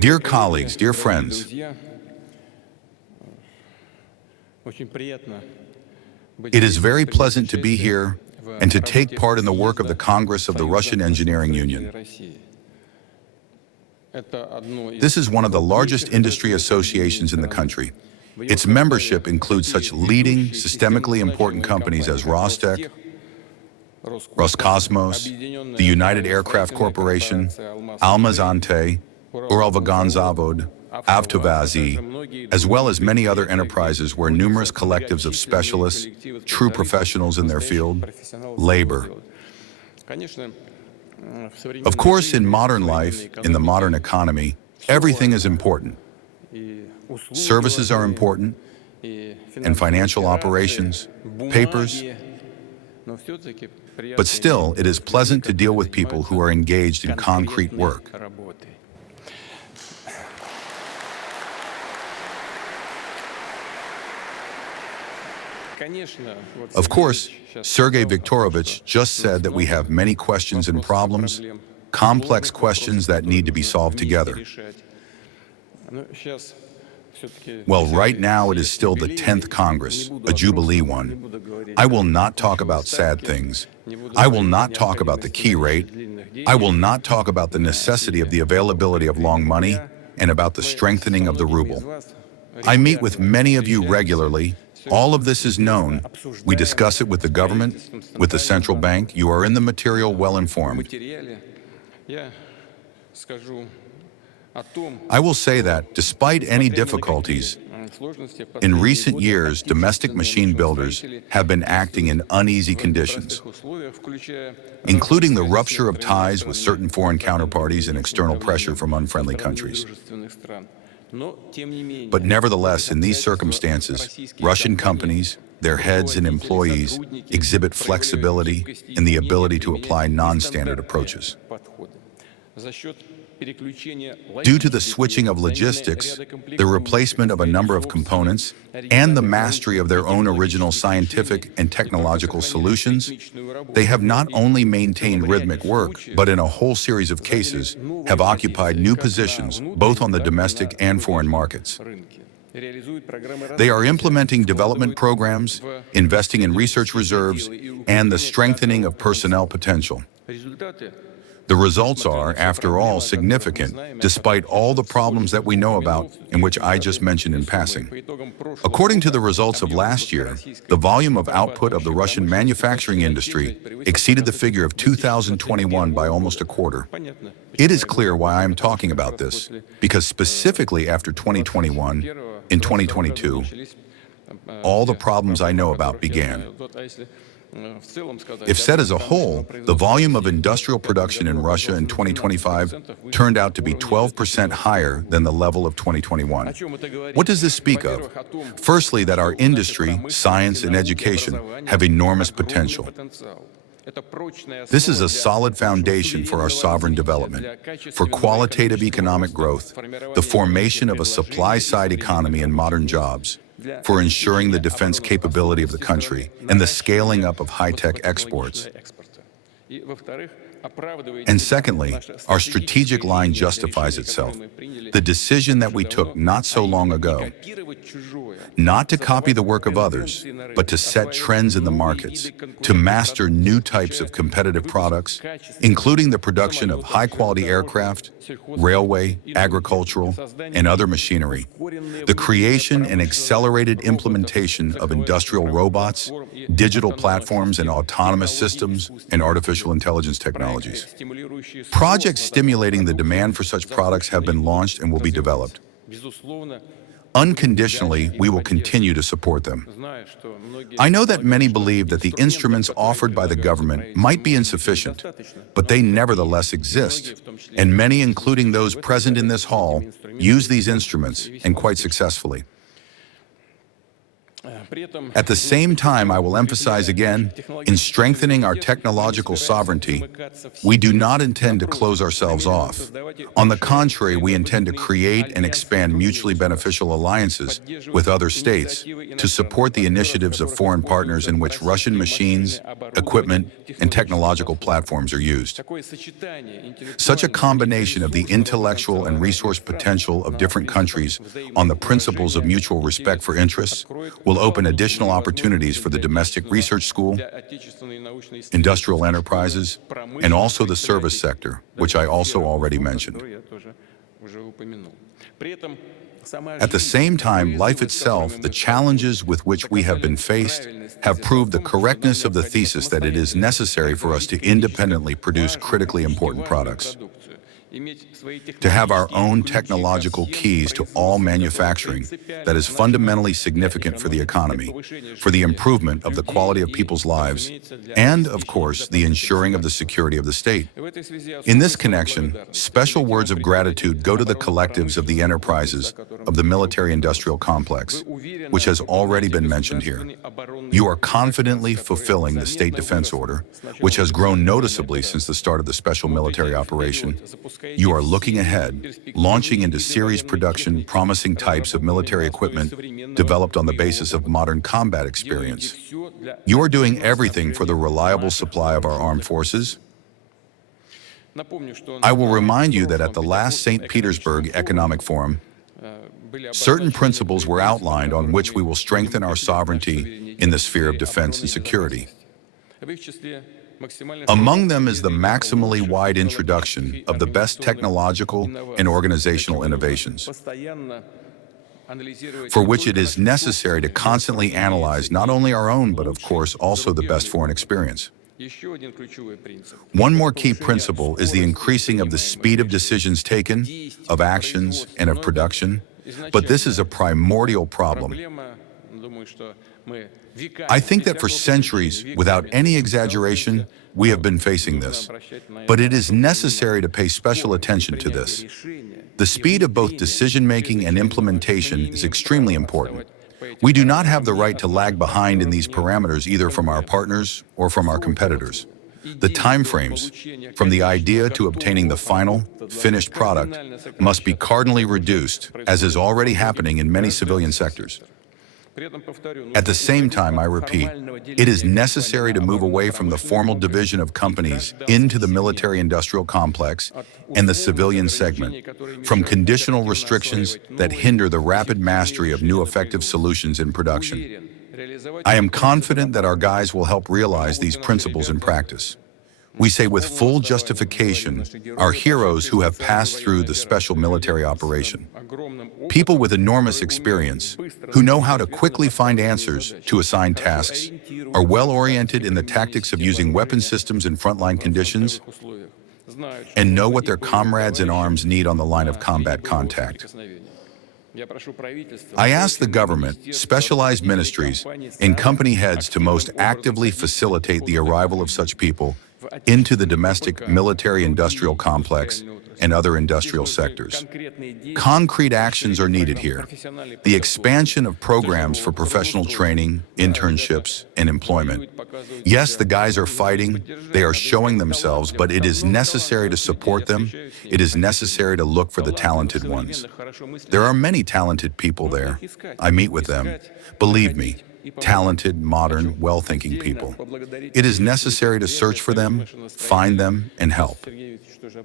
Dear colleagues, dear friends, it is very pleasant to be here and to take part in the work of the Congress of the Russian Engineering Union. This is one of the largest industry associations in the country. Its membership includes such leading, systemically important companies as Rostec, Roscosmos, the United Aircraft Corporation, Almaz-Antey, Uralvagonzavod, Avtovazi, as well as many other enterprises where numerous collectives of specialists, true professionals in their field, labor. Of course, in modern life, in the modern economy, everything is important. Services are important, and financial operations, papers. But still, it is pleasant to deal with people who are engaged in concrete work. Of course, Sergei Viktorovich just said that we have many questions and problems, complex questions that need to be solved together. Well, right now it is still the 10th Congress, a Jubilee one. I will not talk about sad things. I will not talk about the key rate. I will not talk about the necessity of the availability of long money and about the strengthening of the ruble. I meet with many of you regularly. All of this is known. We discuss it with the government, with the central bank. You are in the material well informed. I will say that, despite any difficulties, in recent years, domestic machine builders have been acting in uneasy conditions, including the rupture of ties with certain foreign counterparties and external pressure from unfriendly countries. But nevertheless, in these circumstances, Russian companies, their heads and employees exhibit flexibility and the ability to apply non-standard approaches. Due to the switching of logistics, the replacement of a number of components, and the mastery of their own original scientific and technological solutions, they have not only maintained rhythmic work, but in a whole series of cases, have occupied new positions, both on the domestic and foreign markets. They are implementing development programs, investing in research reserves, and the strengthening of personnel potential. The results are, after all, significant, despite all the problems that we know about and which I just mentioned in passing. According to the results of last year, the volume of output of the Russian manufacturing industry exceeded the figure of 2021 by almost a quarter. It is clear why I am talking about this, because specifically after 2021, in 2022, all the problems I know about began. If said as a whole, the volume of industrial production in Russia in 2025 turned out to be 12% higher than the level of 2021. What does this speak of? Firstly, that our industry, science, and education have enormous potential. This is a solid foundation for our sovereign development, for qualitative economic growth, the formation of a supply-side economy and modern jobs, for ensuring the defense capability of the country and the scaling up of high-tech exports. And secondly, our strategic line justifies itself. The decision that we took not so long ago, not to copy the work of others, but to set trends in the markets, to master new types of competitive products, including the production of high-quality aircraft, railway, agricultural, and other machinery, the creation and accelerated implementation of industrial robots, digital platforms, and autonomous systems, and artificial intelligence technologies. Projects stimulating the demand for such products have been launched and will be developed. Unconditionally, we will continue to support them. I know that many believe that the instruments offered by the government might be insufficient, but they nevertheless exist, and many, including those present in this hall, use these instruments, and quite successfully. At the same time, I will emphasize again, in strengthening our technological sovereignty, we do not intend to close ourselves off. On the contrary, we intend to create and expand mutually beneficial alliances with other states to support the initiatives of foreign partners in which Russian machines, equipment, and technological platforms are used. Such a combination of the intellectual and resource potential of different countries on the principles of mutual respect for interests will open additional opportunities for the domestic research school, industrial enterprises, and also the service sector, which I also already mentioned. At the same time, life itself, the challenges with which we have been faced, have proved the correctness of the thesis that it is necessary for us to independently produce critically important products. To have our own technological keys to all manufacturing that is fundamentally significant for the economy, for the improvement of the quality of people's lives, and, of course, the ensuring of the security of the state. In this connection, special words of gratitude go to the collectives of the enterprises of the military-industrial complex, which has already been mentioned here. You are confidently fulfilling the State Defense Order, which has grown noticeably since the start of the special military operation. You are looking ahead, launching into series production promising types of military equipment developed on the basis of modern combat experience. You are doing everything for the reliable supply of our armed forces. I will remind you that at the last St. Petersburg Economic Forum, certain principles were outlined on which we will strengthen our sovereignty in the sphere of defense and security. Among them is the maximally wide introduction of the best technological and organizational innovations, for which it is necessary to constantly analyze not only our own, but of course also the best foreign experience. One more key principle is the increasing of the speed of decisions taken, of actions, and of production, but this is a primordial problem. I think that for centuries, without any exaggeration, we have been facing this. But it is necessary to pay special attention to this. The speed of both decision-making and implementation is extremely important. We do not have the right to lag behind in these parameters either from our partners or from our competitors. The timeframes, from the idea to obtaining the final, finished product, must be cardinally reduced, as is already happening in many civilian sectors. At the same time, I repeat, it is necessary to move away from the formal division of companies into the military-industrial complex and the civilian segment, from conditional restrictions that hinder the rapid mastery of new effective solutions in production. I am confident that our guys will help realize these principles in practice. We say with full justification, our heroes who have passed through the special military operation. People with enormous experience, who know how to quickly find answers to assigned tasks, are well-oriented in the tactics of using weapon systems in frontline conditions, and know what their comrades in arms need on the line of combat contact. I ask the government, specialized ministries, and company heads to most actively facilitate the arrival of such people into the domestic military-industrial complex and other industrial sectors. Concrete actions are needed here. The expansion of programs for professional training, internships, and employment. Yes, the guys are fighting, they are showing themselves, but it is necessary to support them. It is necessary to look for the talented ones. There are many talented people there. I meet with them. Believe me, talented, modern, well-thinking people. It is necessary to search for them, find them, and help.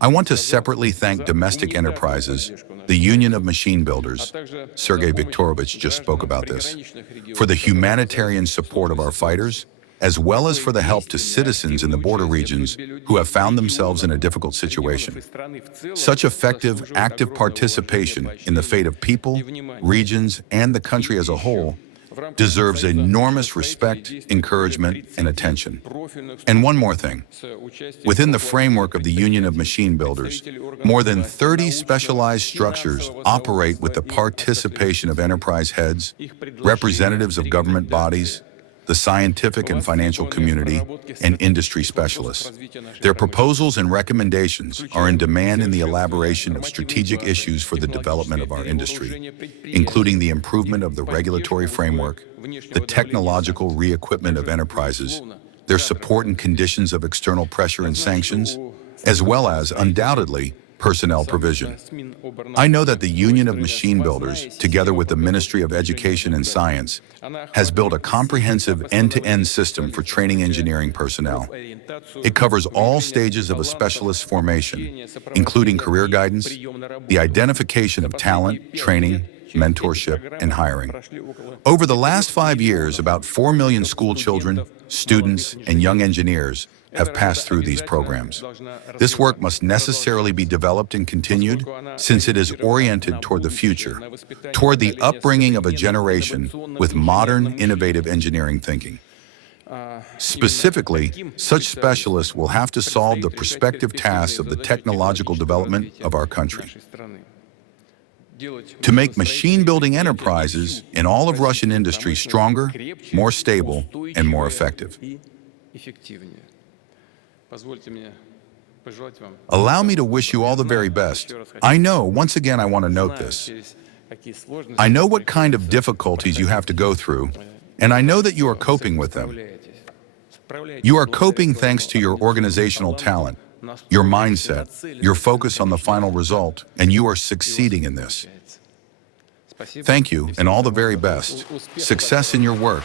I want to separately thank domestic enterprises, the Union of Machine Builders, Sergei Viktorovich just spoke about this, for the humanitarian support of our fighters, as well as for the help to citizens in the border regions who have found themselves in a difficult situation. Such effective, active participation in the fate of people, regions, and the country as a whole deserves enormous respect, encouragement, and attention. And one more thing. Within the framework of the Union of Machine Builders, more than 30 specialized structures operate with the participation of enterprise heads, representatives of government bodies, the scientific and financial community, and industry specialists. Their proposals and recommendations are in demand in the elaboration of strategic issues for the development of our industry, including the improvement of the regulatory framework, the technological re-equipment of enterprises, their support in conditions of external pressure and sanctions, as well as, undoubtedly, personnel provision. I know that the Union of Machine Builders, together with the Ministry of Education and Science, has built a comprehensive end-to-end system for training engineering personnel. It covers all stages of a specialist formation, including career guidance, the identification of talent, training, mentorship, and hiring. Over the last 5 years, about 4 million school children, students, and young engineers have passed through these programs. This work must necessarily be developed and continued, since it is oriented toward the future, toward the upbringing of a generation with modern, innovative engineering thinking. Specifically, such specialists will have to solve the prospective tasks of the technological development of our country. To make machine-building enterprises in all of Russian industry stronger, more stable, and more effective. Allow me to wish you all the very best. I know, once again, I want to note this. I know what kind of difficulties you have to go through, and I know that you are coping with them. You are coping thanks to your organizational talent, your mindset, your focus on the final result, and you are succeeding in this. Thank you, and all the very best. Success in your work.